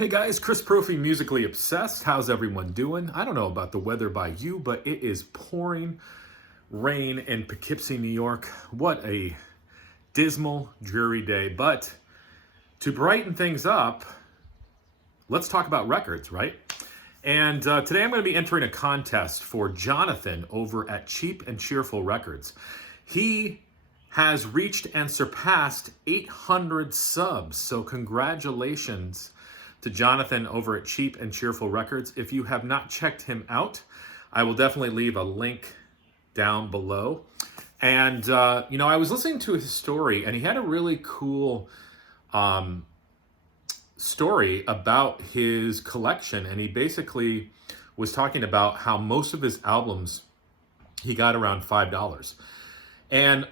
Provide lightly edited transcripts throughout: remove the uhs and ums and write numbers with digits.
Hey guys, Chris Profi, Musically Obsessed. How's everyone doing? I don't know about the weather by you, but it is pouring rain in Poughkeepsie, New York. What a dismal, dreary day. But to brighten things up, let's talk about records, right? And today I'm going to be entering a contest for Jonathan over at Cheap and Cheerful Records. He has reached and surpassed 800 subs, so congratulations to Jonathan over at Cheap and Cheerful Records. If you have not checked him out, I will definitely leave a link down below. And, I was listening to his story, and he had a really cool story about his collection. And he basically was talking about how most of his albums he got around $5. And,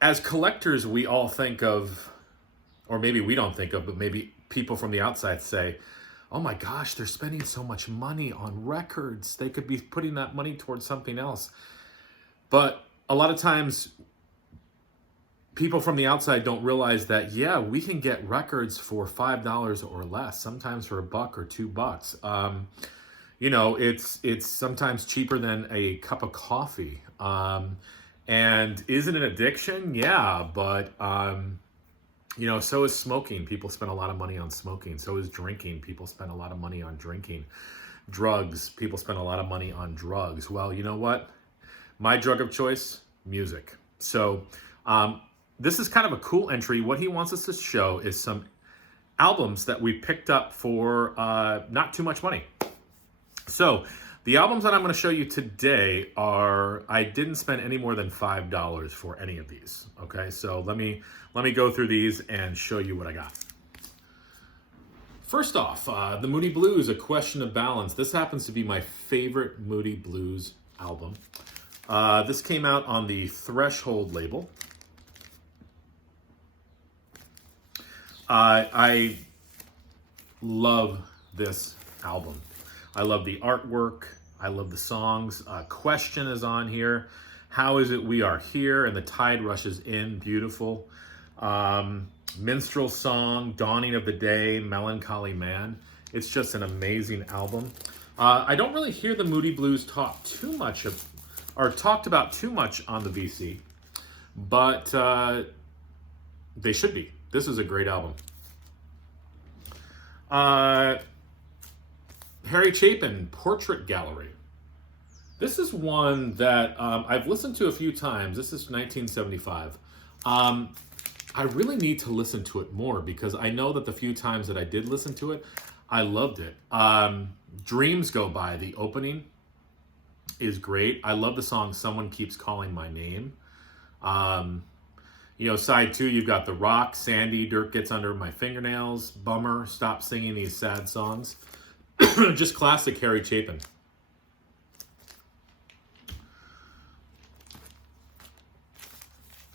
as collectors, we all think of, or maybe we don't think of, but maybe people from the outside say, oh my gosh, they're spending so much money on records. They could be putting that money towards something else. But a lot of times, people from the outside don't realize that, yeah, we can get records for $5 or less, sometimes for $1 or $2. It's sometimes cheaper than a cup of coffee. And is it an addiction? Yeah, but so is smoking. People spend a lot of money on smoking. So is drinking. People spend a lot of money on drinking. Drugs. People spend a lot of money on drugs. Well, you know what? My drug of choice, music. So this is kind of a cool entry. What he wants us to show is some albums that we picked up for not too much money. So the albums that I'm going to show you today I didn't spend any more than $5 for any of these. Okay, so let me go through these and show you what I got. First off, the Moody Blues, A Question of Balance. This happens to be my favorite Moody Blues album. This came out on the Threshold label. I love this album. I love the artwork. I love the songs. Question is on here. How Is It We Are Here? And the Tide Rushes In. Beautiful. Minstrel Song, Dawning of the Day, Melancholy Man. It's just an amazing album. I don't really hear the Moody Blues talked about too much on the VC, but they should be. This is a great album. Harry Chapin, Portrait Gallery. This is one that I've listened to a few times. This is 1975. I really need to listen to it more because I know that the few times that I did listen to it, I loved it. Dreams Go By, the opening is great. I love the song Someone Keeps Calling My Name. Side 2, you've got The Rock, Sandy, Dirt Gets Under My Fingernails, Bummer, Stop Singing These Sad Songs. Just classic Harry Chapin.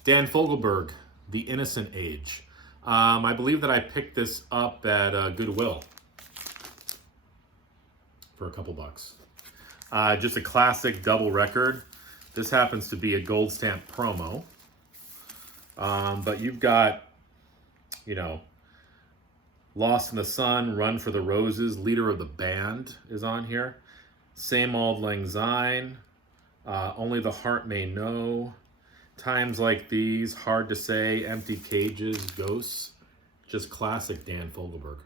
Dan Fogelberg, The Innocent Age. I believe that I picked this up at Goodwill for a couple bucks. Just a classic double record. This happens to be a gold stamp promo. But you've got, Lost in the Sun, Run for the Roses, Leader of the Band is on here. Same Old Lang Syne, Only the Heart May Know, Times Like These, Hard to Say, Empty Cages, Ghosts. Just classic Dan Fogelberg.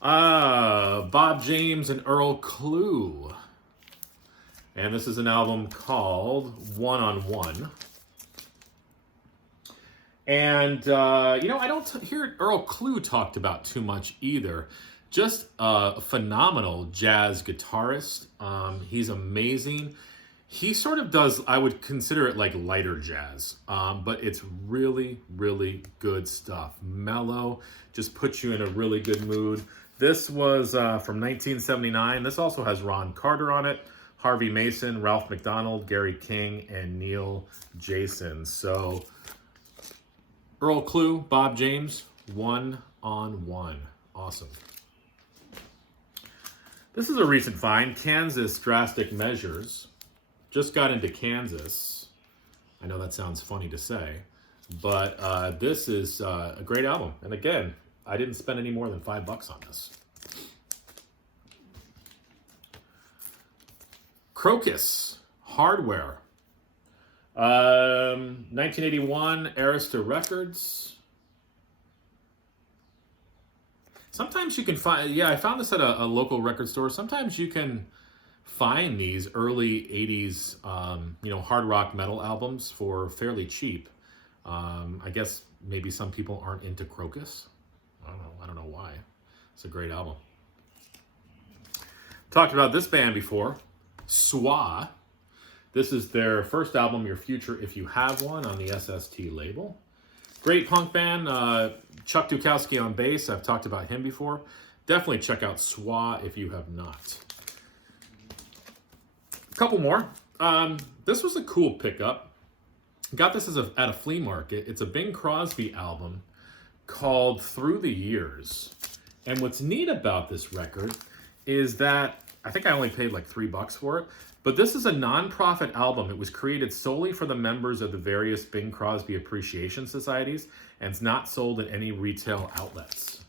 Bob James and Earl Klugh. And this is an album called One on One. And, I don't hear Earl Klugh talked about too much either. Just a phenomenal jazz guitarist. He's amazing. He sort of does, I would consider it like lighter jazz, but it's really, really good stuff. Mellow, just puts you in a really good mood. This was from 1979. This also has Ron Carter on it, Harvey Mason, Ralph McDonald, Gary King, and Neil Jason. So Earl Klugh, Bob James, One on One. Awesome. This is a recent find, Kansas Drastic Measures. Just got into Kansas. I know that sounds funny to say, But this is a great album. And again, I didn't spend any more than $5 on this. Crocus, Hardware. 1981, Arista Records. Sometimes you can find, yeah, I found this at a local record store. Sometimes you can find these early 80s, hard rock metal albums for fairly cheap. I guess maybe some people aren't into Crocus. I don't know why. It's a great album. Talked about this band before, Swa. This is their first album, Your Future If You Have One, on the SST label. Great punk band. Chuck Dukowski on bass. I've talked about him before. Definitely check out Swa if you have not. A couple more. This was a cool pickup. Got this at a flea market. It's a Bing Crosby album called Through the Years. And what's neat about this record is that I think I only paid like $3 for it. But this is a non-profit album. It was created solely for the members of the various Bing Crosby Appreciation Societies, and it's not sold at any retail outlets.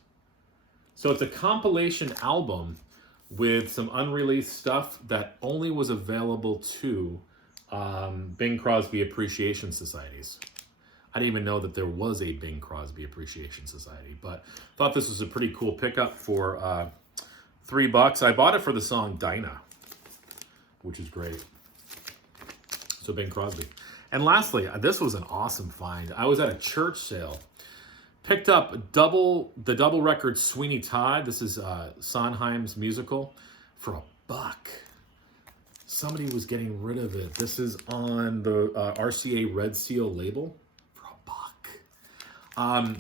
So it's a compilation album with some unreleased stuff that only was available to Bing Crosby Appreciation Societies. I didn't even know that there was a Bing Crosby Appreciation Society, but thought this was a pretty cool pickup for $3. I bought it for the song Dinah, which is great. So Bing Crosby. And lastly, this was an awesome find. I was at a church sale. Picked up the double record Sweeney Todd. This is Sondheim's musical for $1. Somebody was getting rid of it. This is on the RCA Red Seal label for $1.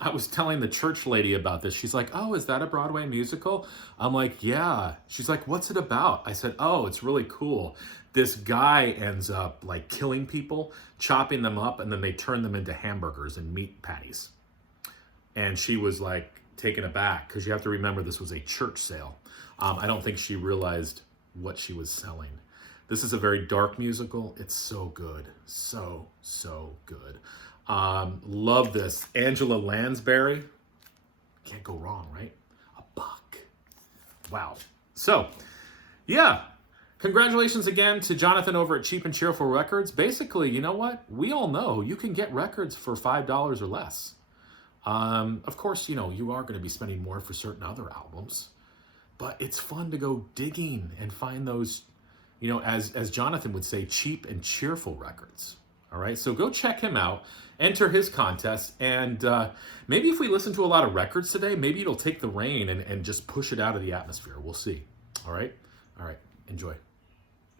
I was telling the church lady about this. She's like, oh, is that a Broadway musical? I'm like, yeah. She's like, what's it about? I said, oh, it's really cool. This guy ends up like killing people, chopping them up, and then they turn them into hamburgers and meat patties. And she was like taken aback because you have to remember this was a church sale. I don't think she realized what she was selling. This is a very dark musical. It's so good. So good. Love this. Angela Lansbury. Can't go wrong, right? $1. Wow. So, yeah. Congratulations again to Jonathan over at Cheap and Cheerful Records. Basically, you know what? We all know you can get records for $5 or less. Of course, you are going to be spending more for certain other albums. But it's fun to go digging and find those, as Jonathan would say, cheap and cheerful records. All right, so go check him out, enter his contest, and maybe if we listen to a lot of records today, maybe it'll take the reign and just push it out of the atmosphere. We'll see. All right, enjoy.